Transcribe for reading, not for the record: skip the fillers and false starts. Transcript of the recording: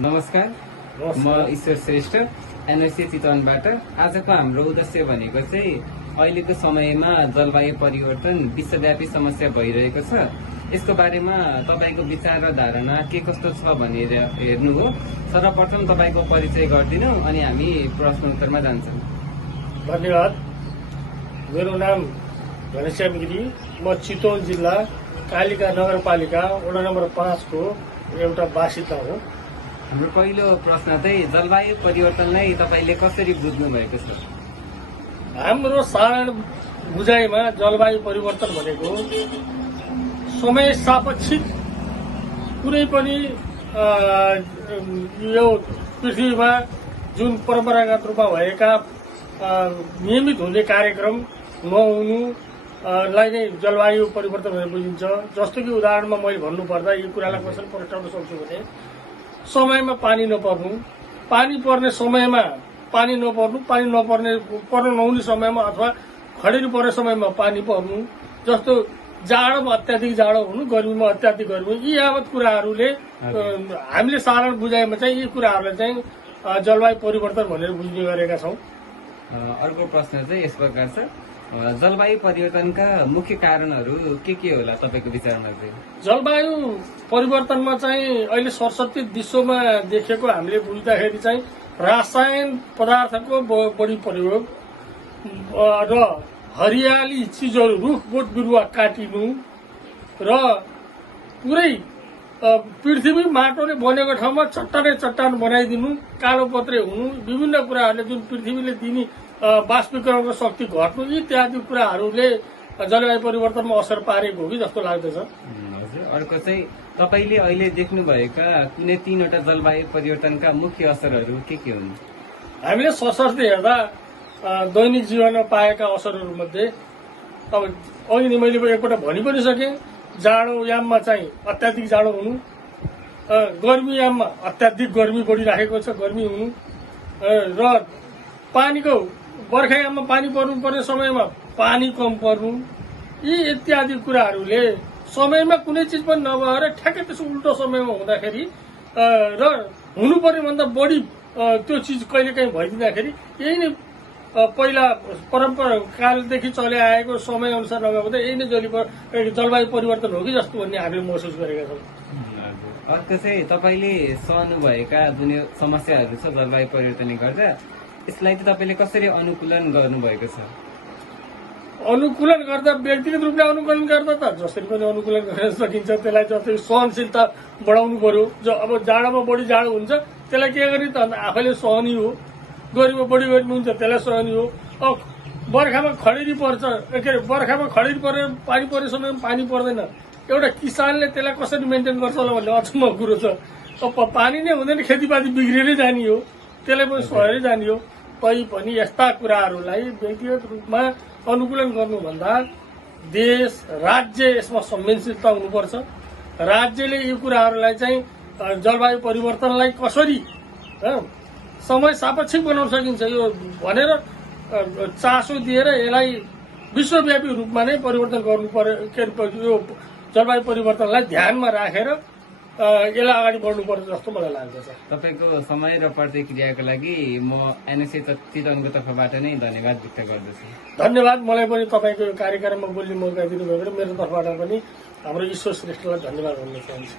नमस्कार, म ईश्वर श्रेष्ठ एनएससी चितवनबाट। आजको हाम्रो उद्देश्य भनेको चाहिँ अहिलेको समयमा जलवायु परिवर्तन विश्वव्यापी समस्या भइरहेको छ। यसको बारेमा तपाईको विचार र धारणा के कस्तो छ भनेर हेर्नु हो। सर्वप्रथम तपाईको परिचय गरिदिनु अनि हामी प्रश्न उत्तरमा जान्छौँ। धन्यवाद। मेरो नाम घनश्याम गिरी, म चितवन जिल्ला कालिका नगरपालिका वडा नम्बर 5 को एउटा बासिन्दा हो। हाम्रो पहिलो प्रश्न चाहिँ जलवायु परिवर्तनलाई तपाईले कसरी बुझ्नु भएको छ? हाम्रो साधारण बुझाइमा जलवायु परिवर्तन भनेको समय सापेक्षिक कुनै पनि यो पृथ्वीमा जुन परम्परागत रूपमा भएका नियमित हुने कार्यक्रम नहुनुलाई नै जलवायु परिवर्तन भनेर बुझिन्छ। जस्तो कि उदाहरणमा मैले भन्नुपर्दा यो कुरालाई कसरी प्रस्ताउन सक्छु भने समयमा पानी नपर्नु, पानी पर्ने समयमा पानी नपर्नु, पानी पर्न नहुने समयमा अथवा खडेरी पर्ने समयमा पानी पर्नु, जस्तो जाडोमा अत्याधिक जाडो हुनु, गर्मीमा अत्याधिक गर्मी, यी यावत कुराहरूले हामीले साधारण बुझाइमा चाहिँ यी कुराहरूलाई चाहिँ जलवायु परिवर्तन भनेर बुझ्ने गरेका छौँ। अर्को प्रश्न चाहिँ यस प्रकार छ, जलवायु परिवर्तनका मुख्य कारणहरू के होला तपाईको विचारमा चाहिँ? जलवायु परिवर्तनमा चाहिँ अहिले सरस्वती विश्वमा देखेको हामीले बुझ्दाखेरि चाहिँ रासायन पदार्थको बढी प्रयोग र हरियाली चिजहरू, रुख बोट बिरुवा काटिनु र पुरै पृथ्वी माटोले बनेको ठाउँमा चट्टान बनाइदिनु, कालो पत्रे हुनु, विभिन्न कुराहरूले जुन पृथ्वीले दिने वाष्पीकरणको शक्ति घट्नु, इत्यादि कुराहरूले जलवायु परिवर्तनमा असर पारेको हो कि जस्तो लाग्दछ। हजुर, अर्को चाहिँ तपाईले अहिले देख्नुभएका कुनै 3वटा जलवायु परिवर्तनका मुख्य असरहरू के हुन्? हामीले सशस्त्र हेर्दा दैनिक जीवनमा पाएका असरहरूमध्ये अब अघि नै मैले एकपल्ट भनि पनि सकेँ, जाडो याममा चाहिँ अत्याधिक जाडो हुनु, गर्मी याममा अत्याधिक गर्मी बढिराखेको छ, गर्मी हुनु र पानीको बर्खा याममा पानी पर्नुपर्ने समयमा पानी कम पर्नु, यी इत्यादि कुराहरूले समयमा कुनै चिज पनि नभएर ठ्याक्कै त्यसो उल्टो समयमा हुँदाखेरि र हुनुपर्ने भन्दा बढी त्यो चिज कहिलेकाहीँ भइदिँदाखेरि यही नै पहिला परम्परा कालदेखि चले आएको समय अनुसार नभए यही नै जलवायु परिवर्तन हो कि जस्तो भन्ने हामीले महसुस गरेका छौँ। अर्को चाहिँ तपाईँले सहनुभएका जुन समस्याहरू छ जलवायु परिवर्तनले गर्दा, यसलाई चाहिँ तपाईँले कसरी अनुकूलन गर्नुभएको छ? अनुकूलन गर्दा व्यक्तिगत रूपले अनुकूलन गर्दा त जसरी पनि अनुकूलन गर्न सकिन्छ। त्यसलाई जस्तै सहनशीलता बढाउनु पर्यो। अब जाडोमा बढी जाडो हुन्छ, त्यसलाई के गर्ने त आफैले सहनी हो। गर्मीमा बढी गर्मी हुन्छ, त्यसलाई सहनी हो। अब बर्खामा खडेरी पर्छ, बर्खामा खडेरी परेर पानी पर्ने समयमा पानी पर्दैन, एउटा किसानले त्यसलाई कसरी मेन्टेन गर्छ होला भन्ने अचम्मको कुरो छ। अब पानी नै हुँदैन, खेतीपाती बिग्रेरै जाने हो, त्यसलाई पनि सहेरै जाने हो। तैपनि यस्ता कुराहरूलाई व्यक्तिगत रूपमा अनुकूलन गर्नुभन्दा देश, राज्य यसमा संवेदनशीलता हुनुपर्छ। राज्यले यी कुराहरूलाई चाहिँ जलवायु परिवर्तनलाई कसरी समय सापेक्षिक बनाउन सकिन्छ यो भनेर चासो दिएर यसलाई विश्वव्यापी रूपमा नै परिवर्तन गर्नु पर्यो। यो जलवायु परिवर्तनलाई ध्यानमा राखेर यसलाई अगाडि बढ्नुपर्छ जस्तो मलाई लाग्दछ। तपाईँको समय र प्रतिक्रियाको लागि म एनएससी चितवनको तर्फबाट नै धन्यवाद व्यक्त गर्दछु। धन्यवाद। मलाई पनि तपाईँको यो कार्यक्रममा बोल्ने मौका दिनुभयो र मेरो तर्फबाट पनि हाम्रो ईश्वर श्रेष्ठलाई धन्यवाद भन्न चाहन्छु।